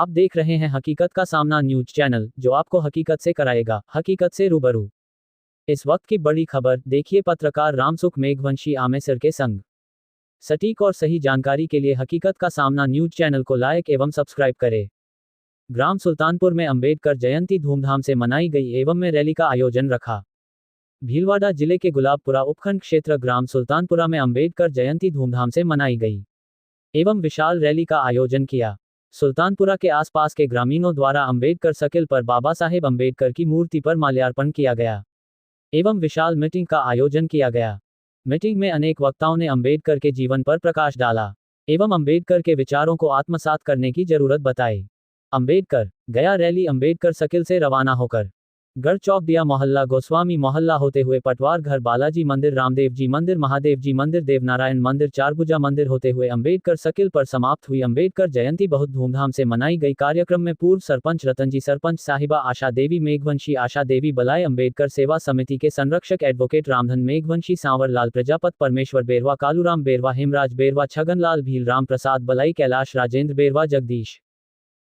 आप देख रहे हैं हकीकत का सामना न्यूज चैनल, जो आपको हकीकत से कराएगा हकीकत से रूबरू। इस वक्त की बड़ी खबर देखिए, पत्रकार रामसुख मेघवंशी आमेसर के संग। सटीक और सही जानकारी के लिए हकीकत का सामना न्यूज चैनल को लाइक एवं सब्सक्राइब करें। ग्राम सुल्तानपुर में अंबेडकर जयंती धूमधाम से मनाई गई एवं में रैली का आयोजन रखा। भीलवाड़ा जिले के गुलाबपुरा उपखंड क्षेत्र ग्राम सुल्तानपुरा में अंबेडकर जयंती धूमधाम से मनाई गई एवं विशाल रैली का आयोजन किया। सुल्तानपुरा के आसपास के ग्रामीणों द्वारा अंबेडकर सर्किल पर बाबा साहेब अंबेडकर की मूर्ति पर माल्यार्पण किया गया एवं विशाल मीटिंग का आयोजन किया गया। मीटिंग में अनेक वक्ताओं ने अंबेडकर के जीवन पर प्रकाश डाला एवं अंबेडकर के विचारों को आत्मसात करने की जरूरत बताई। अंबेडकर गया रैली अंबेडकर सर्किल से रवाना होकर गढ़ चौक दिया मोहल्ला गोस्वामी मोहल्ला होते हुए पटवार घर बालाजी मंदिर रामदेव जी मंदिर महादेव जी मंदिर देवनारायण मंदिर चारभुजा मंदिर होते हुए अंबेडकर सर्किल पर समाप्त हुई। अंबेडकर जयंती बहुत धूमधाम से मनाई गई। कार्यक्रम में पूर्व सरपंच रतनजी, सरपंच साहिबा आशा देवी मेघवंशी, आशा देवी बलाई, अंबेडकर सेवा समिति के संरक्षक एडवोकेट रामधन मेघवंशी, सांवर लाल प्रजापत, परमेश्वर बेरवा, कालूराम बेरवा, हेमराज बेरवा, छगनलाल भील, राम प्रसाद बलाई, कैलाश राजेंद्र बेरवा, जगदीश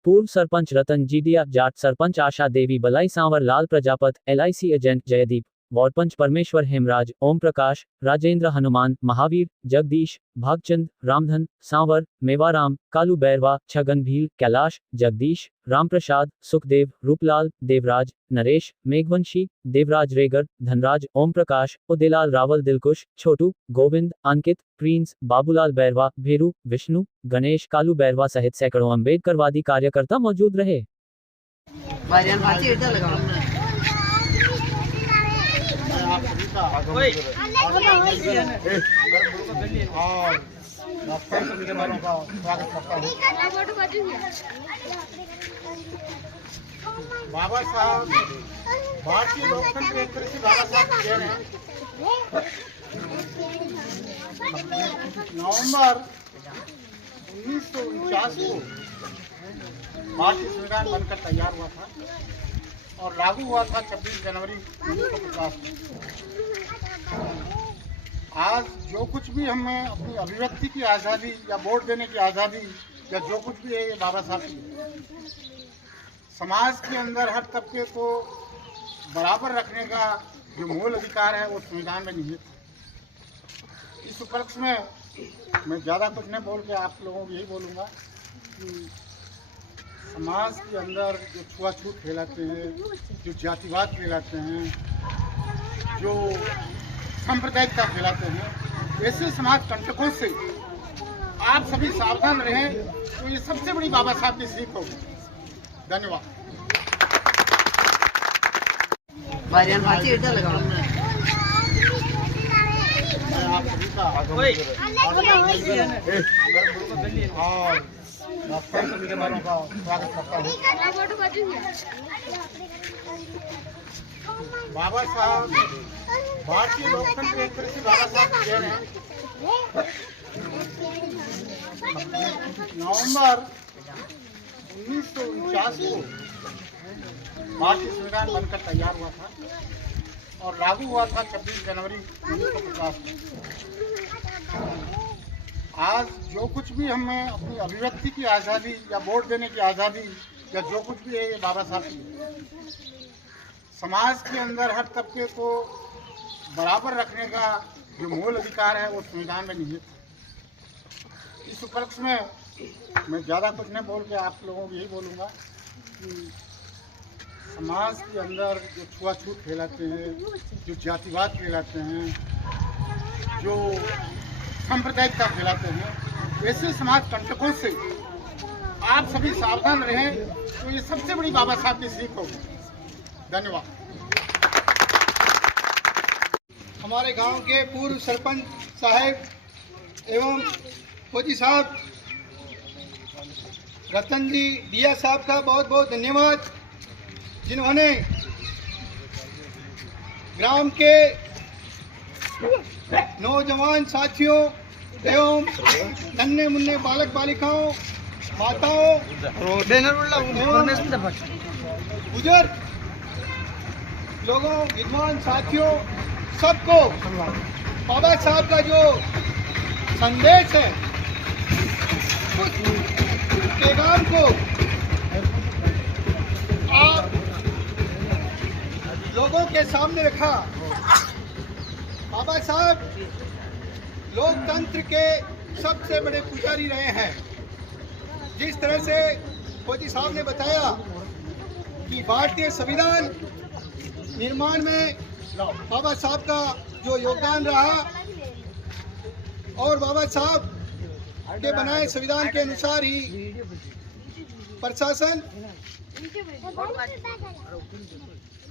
पूर्व सरपंच रतन जीडिया जाट, सरपंच आशा Devi Balai, Sanwar Lal Prajapat, LIC agent Jaideep, ward panch Parmeshwar, Hemraj, Om Prakash, Rajendra, Hanuman, Mahavir, Jagdish, Bhagchand, Ramdhan, सांवर, मेवाराम, कालू बैरवा, छगन भील, कैलाश, जगदीश, रामप्रसाद, सुखदेव, रूपलाल, देवराज, नरेश, मेघवंशी, देवराज रेगर, धनराज, ओम प्रकाश, उदयलाल रावल, दिलकुश, छोटू, गोविंद, अंकित, प्रिंस, बाबूलाल बैरवा, भेरू, विष्णु, गणेश, कालू बैरवा सहित सैकड़ों अंबेडकरवादी कार्यकर्ता मौजूद रहे। बाबा साहब भारतीय लोकतंत्र एक तरह से बाबा साहब कह रहे हैं। नवंबर 1949 को भारतीय संविधान बनकर तैयार हुआ था और लागू हुआ था 26 जनवरी 1950 को। आज जो कुछ भी हमें अपनी अभिव्यक्ति की आज़ादी या वोट देने की आज़ादी या जो कुछ भी है, ये बाबा साहब की। समाज के अंदर हर तबके को बराबर रखने का जो मूल अधिकार है वो संविधान में निहित है। इस उपलक्ष्य में मैं ज़्यादा कुछ नहीं बोल के आप लोगों को यही बोलूँगा कि समाज के अंदर जो छुआछूत फैलाते हैं, जो जातिवाद फैलाते हैं, जो सांप्रदायिकता फैलाते हैं, ऐसे समाज कंटकों से आप सभी सावधान रहें, तो ये सबसे बड़ी बाबा साहब की सीख होगी। धन्यवाद। आप सभी का स्वागत करता हूँ। बाबा साहब भारतीय लोकतंत्र एक तरह से बाबा साहब कह रहे हैं। नवंबर 1949 को भारतीय संविधान बनकर तैयार हुआ था और लागू हुआ था 26 जनवरी 1950 को। आज जो कुछ भी हमें अपनी अभिव्यक्ति की आज़ादी या वोट देने की आज़ादी या जो कुछ भी है, ये बाबा साहब की। समाज के अंदर हर तबके को बराबर रखने का जो मूल अधिकार है वो संविधान में निहित है। इस उपलक्ष्य में मैं ज़्यादा कुछ नहीं बोल के आप लोगों को यही बोलूँगा कि समाज के अंदर जो छुआछूत फैलाते हैं, जो जातिवाद फैलाते हैं, जो सांप्रदायिकता फैलाते हैं, ऐसे समाज कंटकों से आप सभी सावधान रहें, तो ये सबसे बड़ी बाबा साहब की सीख होगी। धन्यवाद। हमारे गांव के पूर्व सरपंच साहब एवं फौजी साहब रतन जी दिया साहब का बहुत बहुत धन्यवाद, जिन्होंने ग्राम के नौजवान साथियों एवं नन्हे मुन्ने बालक बालिकाओं, माताओं, बुजुर्ग लोगों, विद्वान साथियों, सबको बाबा साहब का जो संदेश है उस पैगाम को लोगों के सामने रखा। बाबा साहब लोकतंत्र के सबसे बड़े पुजारी रहे हैं। जिस तरह से फौजी साहब ने बताया कि भारतीय संविधान निर्माण में बाबा साहब का जो योगदान रहा और बाबा साहब के बनाए संविधान के अनुसार ही प्रशासन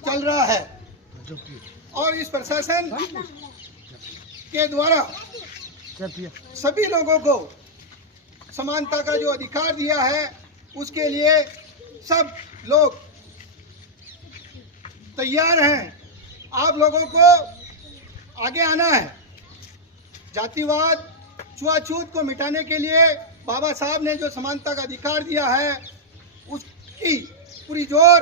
चल रहा है और इस प्रशासन के द्वारा सभी लोगों को समानता का जो अधिकार दिया है उसके लिए सब लोग तैयार हैं। आप लोगों को आगे आना है। जातिवाद छुआछूत को मिटाने के लिए बाबा साहब ने जो समानता का अधिकार दिया है उसकी पूरी जोर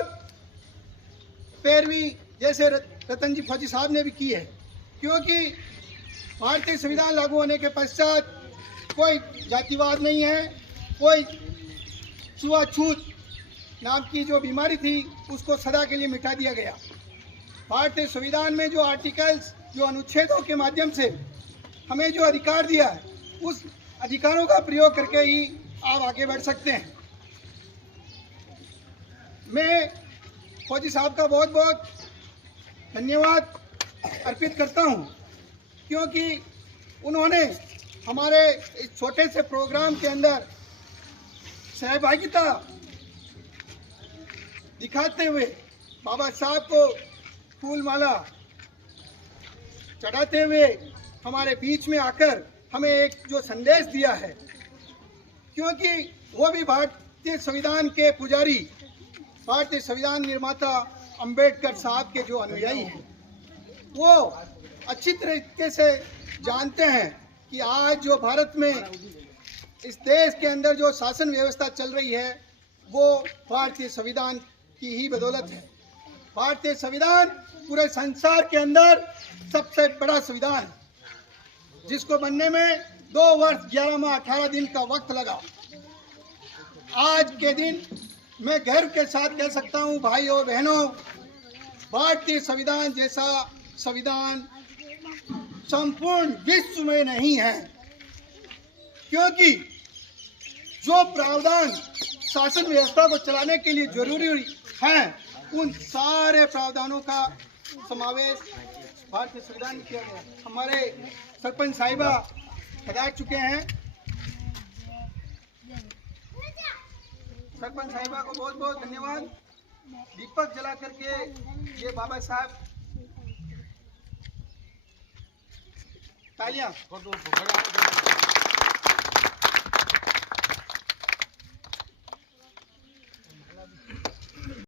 पैरवी जैसे रतन जी फौजी साहब ने भी की है, क्योंकि भारतीय संविधान लागू होने के पश्चात कोई जातिवाद नहीं है, कोई छुआछूत नाम की जो बीमारी थी उसको सदा के लिए मिटा दिया गया। भारतीय संविधान में जो आर्टिकल्स, जो अनुच्छेदों के माध्यम से हमें जो अधिकार दिया है उस अधिकारों का प्रयोग करके ही आप आगे बढ़ सकते हैं। मैं फौजी साहब का बहुत बहुत धन्यवाद अर्पित करता हूं, क्योंकि उन्होंने हमारे इस छोटे से प्रोग्राम के अंदर सहभागिता दिखाते हुए बाबा साहब को फूल माला चढ़ाते हुए हमारे बीच में आकर हमें एक जो संदेश दिया है, क्योंकि वो भी भारतीय संविधान के पुजारी, भारतीय संविधान निर्माता अंबेडकर साहब के जो अनुयायी हैं, वो अच्छी तरीके से जानते हैं कि आज जो भारत में इस देश के अंदर जो शासन व्यवस्था चल रही है वो भारतीय संविधान की ही बदौलत है। भारतीय संविधान पूरे संसार के अंदर सबसे बड़ा संविधान है, जिसको बनने में 2 वर्ष 11 माह 18 दिन का वक्त लगा। आज के दिन मैं गर्व के साथ कह सकता हूं, भाई और बहनों, भारतीय संविधान जैसा संविधान संपूर्ण विश्व में नहीं है, क्योंकि जो प्रावधान शासन व्यवस्था को चलाने के लिए जरूरी हैं उन सारे प्रावधानों का समावेश भारतीय संविधान में किया गया। हमारे सरपंच साहिबा हदायत चुके हैं। सरपंच साहिबा को बहुत बहुत धन्यवाद। दीपक जला करके ये बाबा साहब तालियां।